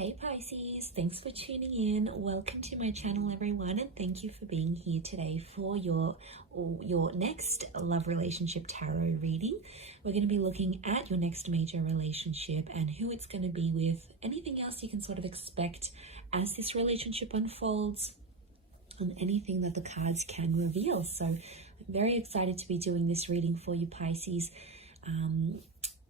Hey Pisces, thanks for tuning in. Welcome to my channel everyone, and thank you for being here today for your next love relationship tarot reading. We're going to be looking at your next major relationship and who it's going to be with, anything else you can sort of expect as this relationship unfolds, and anything that the cards can reveal. So I'm very excited to be doing this reading for you Pisces.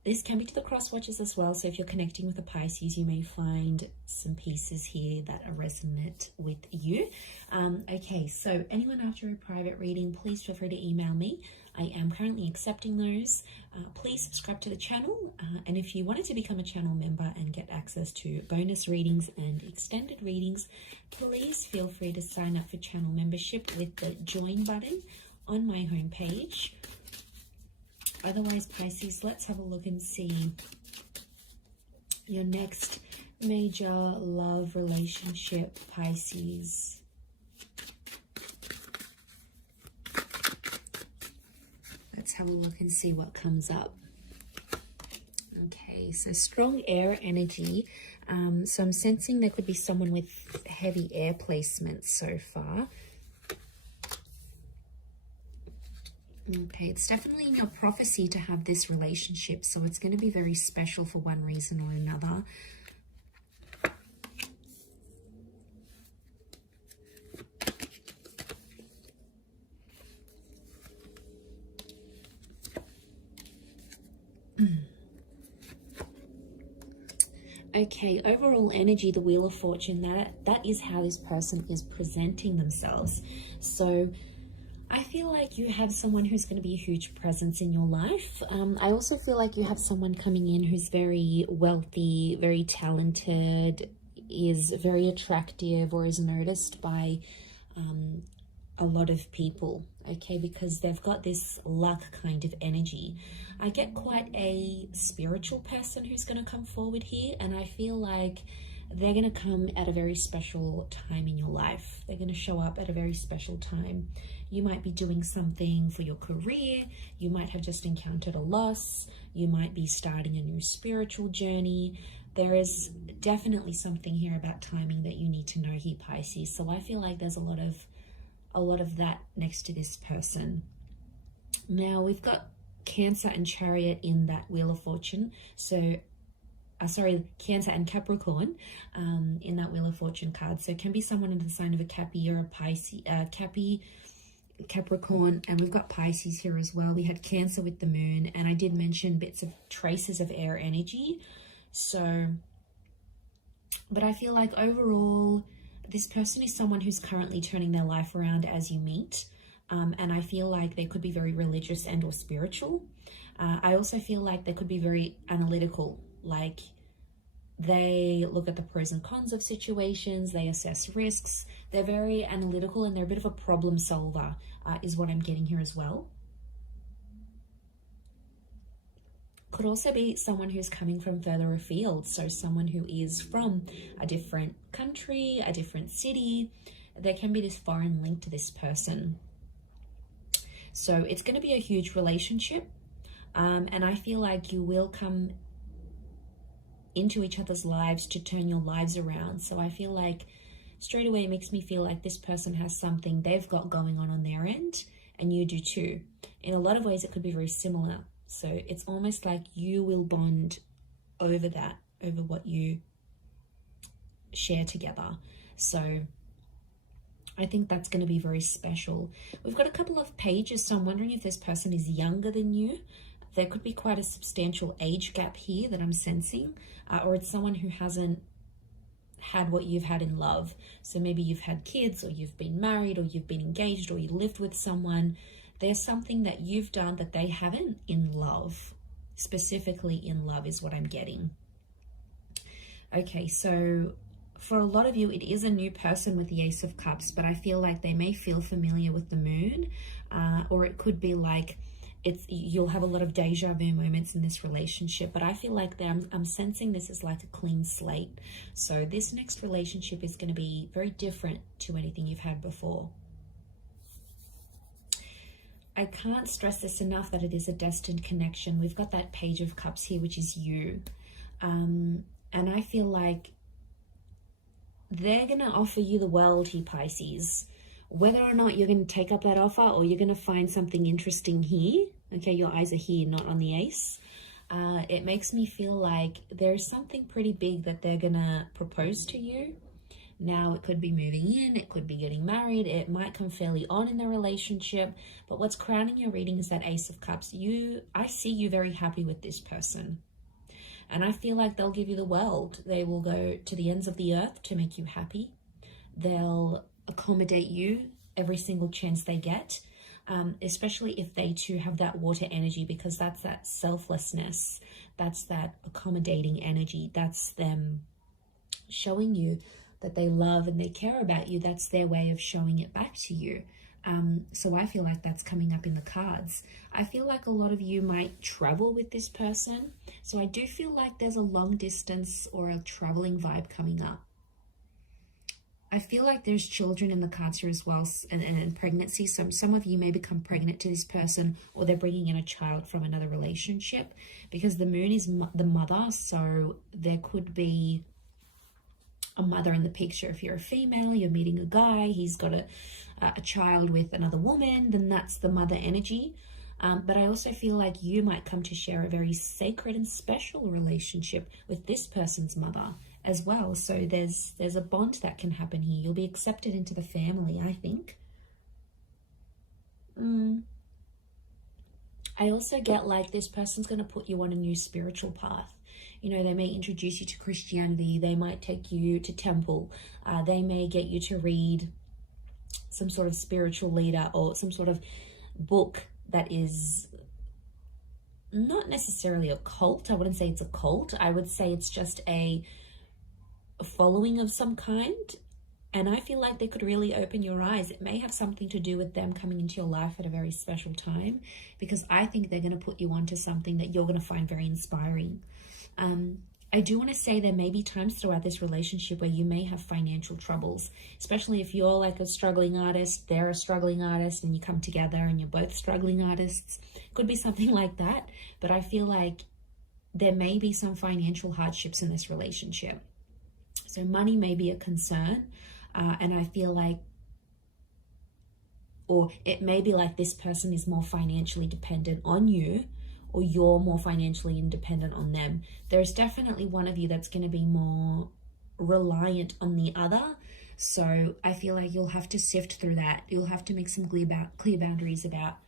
This can be to the cross watchers as well, so if you're connecting with a Pisces, you may find some pieces here that are resonant with you. Okay, so anyone after a private reading, please feel free to email me. I am currently accepting those. Please subscribe to the channel, and if you wanted to become a channel member and get access to bonus readings and extended readings, please feel free to sign up for channel membership with the join button on my homepage. Otherwise, Pisces, let's have a look and see your next major love relationship, Pisces. Let's have a look and see what comes up. Okay, so strong air energy. So I'm sensing there could be someone with heavy air placements so far. Okay, it's definitely in your prophecy to have this relationship, so it's going to be very special for one reason or another. Okay, overall energy, the Wheel of Fortune, that is how this person is presenting themselves. So I feel like you have someone who's going to be a huge presence in your life. I also feel like you have someone coming in who's very wealthy, very talented, is very attractive, or is noticed by a lot of people, okay, because they've got this luck kind of energy. I get quite a spiritual person who's going to come forward here, and I feel like they're going to come at a very special time in your life. They're going to show up at a very special time. You might be doing something for your career. You might have just encountered a loss. You might be starting a new spiritual journey. There is definitely something here about timing that you need to know here, Pisces. So I feel like there's a lot of that next to this person. Now we've got Cancer and Chariot in that Wheel of Fortune. So Cancer and Capricorn in that Wheel of Fortune card. So it can be someone in the sign of a Cappy or a Pisces, Capricorn, and we've got Pisces here as well. We had Cancer with the moon, and I did mention bits of traces of air energy. So, but I feel like overall, this person is someone who's currently turning their life around as you meet. And I feel like they could be very religious and or spiritual. I also feel like they could be very analytical. Like they look at the pros and cons of situations, they assess risks, they're very analytical, and they're a bit of a problem solver, is what I'm getting here as well. Could also be someone who's coming from further afield, so someone who is from a different country, a different city. There can be this foreign link to this person. So it's going to be a huge relationship, and I feel like you will come into each other's lives to turn your lives around. So I feel like straight away it makes me feel like this person has something they've got going on their end, and you do too. In a lot of ways it could be very similar. So it's almost like you will bond over that, over what you share together. So I think that's going to be very special. We've got a couple of pages, so I'm wondering if this person is younger than you. There could be quite a substantial age gap here that I'm sensing, or it's someone who hasn't had what you've had in love. So maybe you've had kids, or you've been married, or you've been engaged, or you lived with someone. There's something that you've done that they haven't in love. Specifically in love is what I'm getting. Okay, so for a lot of you, it is a new person with the Ace of Cups, but I feel like they may feel familiar with the moon, or it could be like you'll have a lot of deja vu moments in this relationship, but I feel like I'm sensing this is like a clean slate. So this next relationship is going to be very different to anything you've had before. I can't stress this enough that it is a destined connection. We've got that Page of Cups here, which is you. And I feel like they're going to offer you the world here, Pisces. Whether or not you're going to take up that offer or you're going to find something interesting here, okay, your eyes are here, not on the ace. It makes me feel like there's something pretty big that they're going to propose to you. Now, it could be moving in, it could be getting married, it might come fairly on in the relationship, but what's crowning your reading is that Ace of Cups. I see you very happy with this person, and I feel like they'll give you the world. They will go to the ends of the earth to make you happy. They'll accommodate you every single chance they get, especially if they too have that water energy, because that's that selflessness, that's that accommodating energy, that's them showing you that they love and they care about you. That's their way of showing it back to you. So I feel like that's coming up in the cards. I feel like a lot of you might travel with this person. So I do feel like there's a long distance or a traveling vibe coming up. I feel like there's children in the cards here as well, and pregnancy. Some of you may become pregnant to this person, or they're bringing in a child from another relationship, because the moon is the mother. So there could be a mother in the picture. If you're a female, you're meeting a guy, he's got a child with another woman, then that's the mother energy. But I also feel like you might come to share a very sacred and special relationship with this person's mother as well. So there's a bond that can happen here. You'll be accepted into the family, I think. I also get like this person's going to put you on a new spiritual path. You know, they may introduce you to Christianity. They might take you to temple. They may get you to read some sort of spiritual leader or some sort of book that is not necessarily a cult. I wouldn't say it's a cult. I would say it's just a following of some kind. And I feel like they could really open your eyes. It may have something to do with them coming into your life at a very special time, because I think they're going to put you onto something that you're going to find very inspiring. I do want to say there may be times throughout this relationship where you may have financial troubles, especially if you're like a struggling artist, they're a struggling artist, and you come together and you're both struggling artists. Could be something like that, but I feel like there may be some financial hardships in this relationship. So money may be a concern, and I feel like, or it may be like this person is more financially dependent on you, or you're more financially independent on them. There's definitely one of you that's going to be more reliant on the other. So I feel like you'll have to sift through that. You'll have to make some clear boundaries about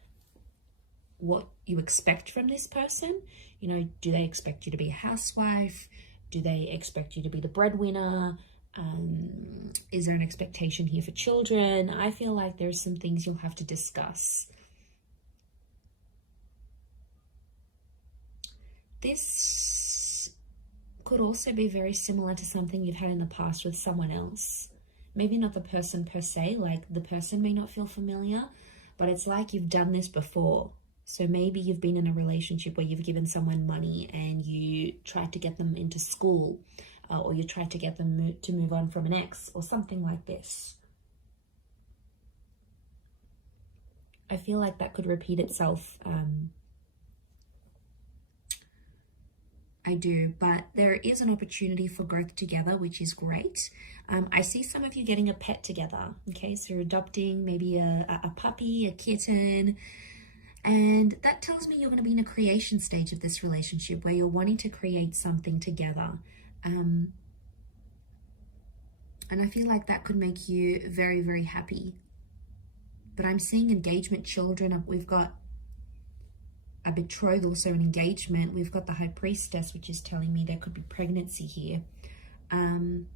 what you expect from this person. You know, do they expect you to be a housewife? Do they expect you to be the breadwinner? Is there an expectation here for children? I feel like there's some things you'll have to discuss. This could also be very similar to something you've had in the past with someone else. Maybe not the person per se, like the person may not feel familiar, but it's like you've done this before. So maybe you've been in a relationship where you've given someone money and you tried to get them into school, or you tried to get them to move on from an ex, or something like this. I feel like that could repeat itself. I do, but there is an opportunity for growth together, which is great. I see some of you getting a pet together, okay? So you're adopting maybe a puppy, a kitten, and that tells me you're going to be in a creation stage of this relationship where you're wanting to create something together. And I feel like that could make you very, very happy. But I'm seeing engagement children. We've got a betrothal, so an engagement. We've got the High Priestess, which is telling me there could be pregnancy here. I'm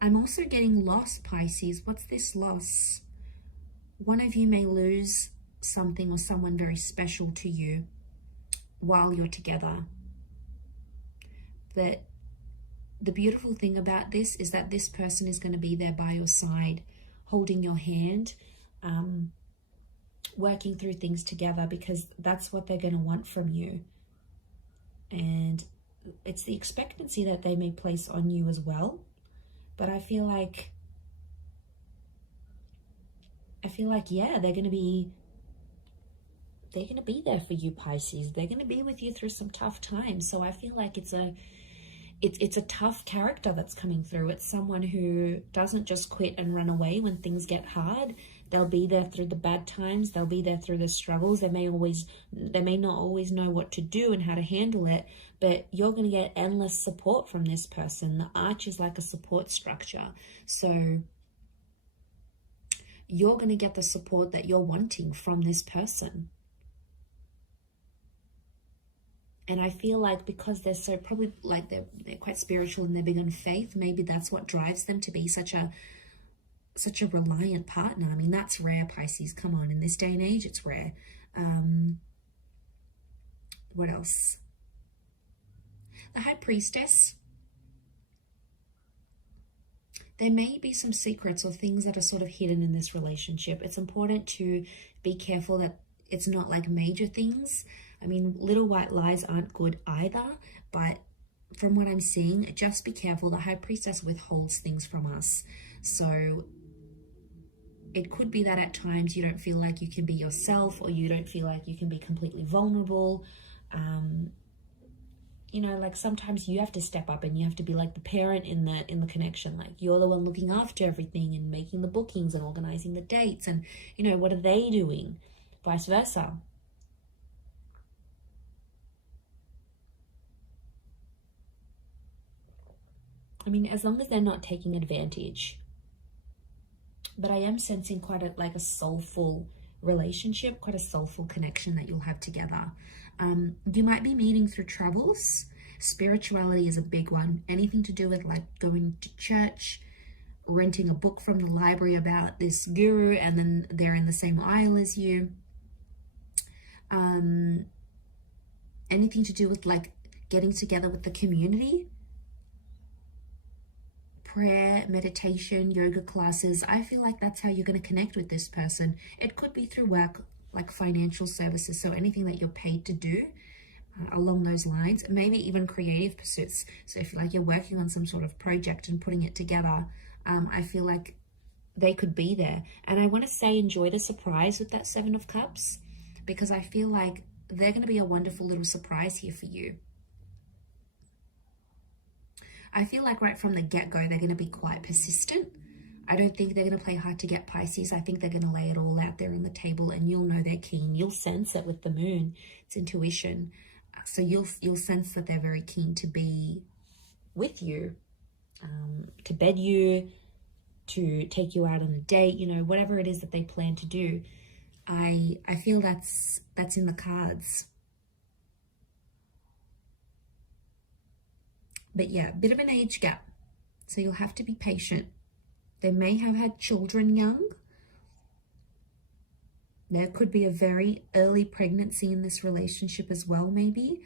also getting loss, Pisces. What's this loss? One of you may lose something or someone very special to you while you're together. But the beautiful thing about this is that this person is going to be there by your side, holding your hand, working through things together, because that's what they're going to want from you. And it's the expectancy that they may place on you as well. But I feel like, yeah, they're going to be there for you, Pisces. They're going to be with you through some tough times. So I feel like it's it's a tough character that's coming through. It's someone who doesn't just quit and run away when things get hard. They'll be there through the bad times. They'll be there through the struggles. They may not always know what to do and how to handle it, but you're going to get endless support from this person. The arch is like a support structure. So you're going to get the support that you're wanting from this person. And I feel like because they're so probably like they're quite spiritual and they're big on faith, maybe that's what drives them to be such a reliant partner. I mean, that's rare, Pisces. Come on, in this day and age, it's rare. What else? The High Priestess. There may be some secrets or things that are sort of hidden in this relationship. It's important to be careful that it's not like major things. I mean, little white lies aren't good either, but from what I'm seeing, just be careful. The High Priestess withholds things from us. So it could be that at times you don't feel like you can be yourself, or you don't feel like you can be completely vulnerable. You know, like sometimes you have to step up and you have to be like the parent in the connection. Like you're the one looking after everything and making the bookings and organizing the dates. And, you know, what are they doing? Vice versa. I mean, as long as they're not taking advantage. But I am sensing quite a soulful relationship, quite a soulful connection that you'll have together. You might be meeting through travels. Spirituality is a big one. Anything to do with like going to church, renting a book from the library about this guru, and then they're in the same aisle as you. Anything to do with like getting together with the community. Prayer, meditation, yoga classes. I feel like that's how you're going to connect with this person. It could be through work, like financial services. So anything that you're paid to do along those lines, maybe even creative pursuits. So if like you're working on some sort of project and putting it together, I feel like they could be there. And I want to say enjoy the surprise with that Seven of Cups, because I feel like they're going to be a wonderful little surprise here for you. I feel like right from the get-go, they're going to be quite persistent. I don't think they're going to play hard to get, Pisces. I think they're going to lay it all out there on the table, and you'll know they're keen. You'll sense it with the moon. It's intuition. So you'll sense that they're very keen to be with you, to bed you, to take you out on a date, you know, whatever it is that they plan to do. I feel that's in the cards. But yeah, a bit of an age gap. So you'll have to be patient. They may have had children young. There could be a very early pregnancy in this relationship as well, maybe.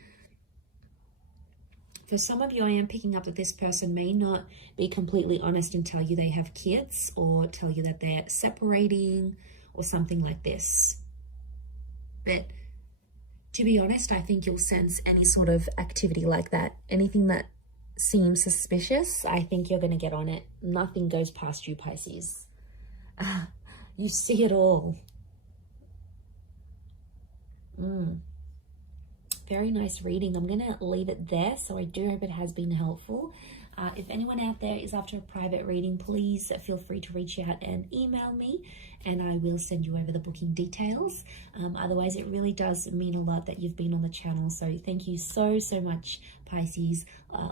For some of you, I am picking up that this person may not be completely honest and tell you they have kids, or tell you that they're separating or something like this. But to be honest, I think you'll sense any sort of activity like that. Anything that seems suspicious, I think you're going to get on it. Nothing goes past you, Pisces. You see it all. Very nice reading. I'm going to leave it there. So I do hope it has been helpful. If anyone out there is after a private reading, please feel free to reach out and email me, and I will send you over the booking details. Otherwise, it really does mean a lot that you've been on the channel. So thank you so much, Pisces.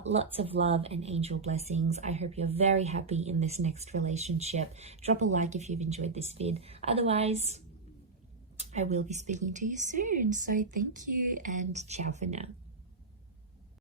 Lots of love and angel blessings. I hope you're very happy in this next relationship. Drop a like if you've enjoyed this vid. Otherwise, I will be speaking to you soon. So thank you, and ciao for now.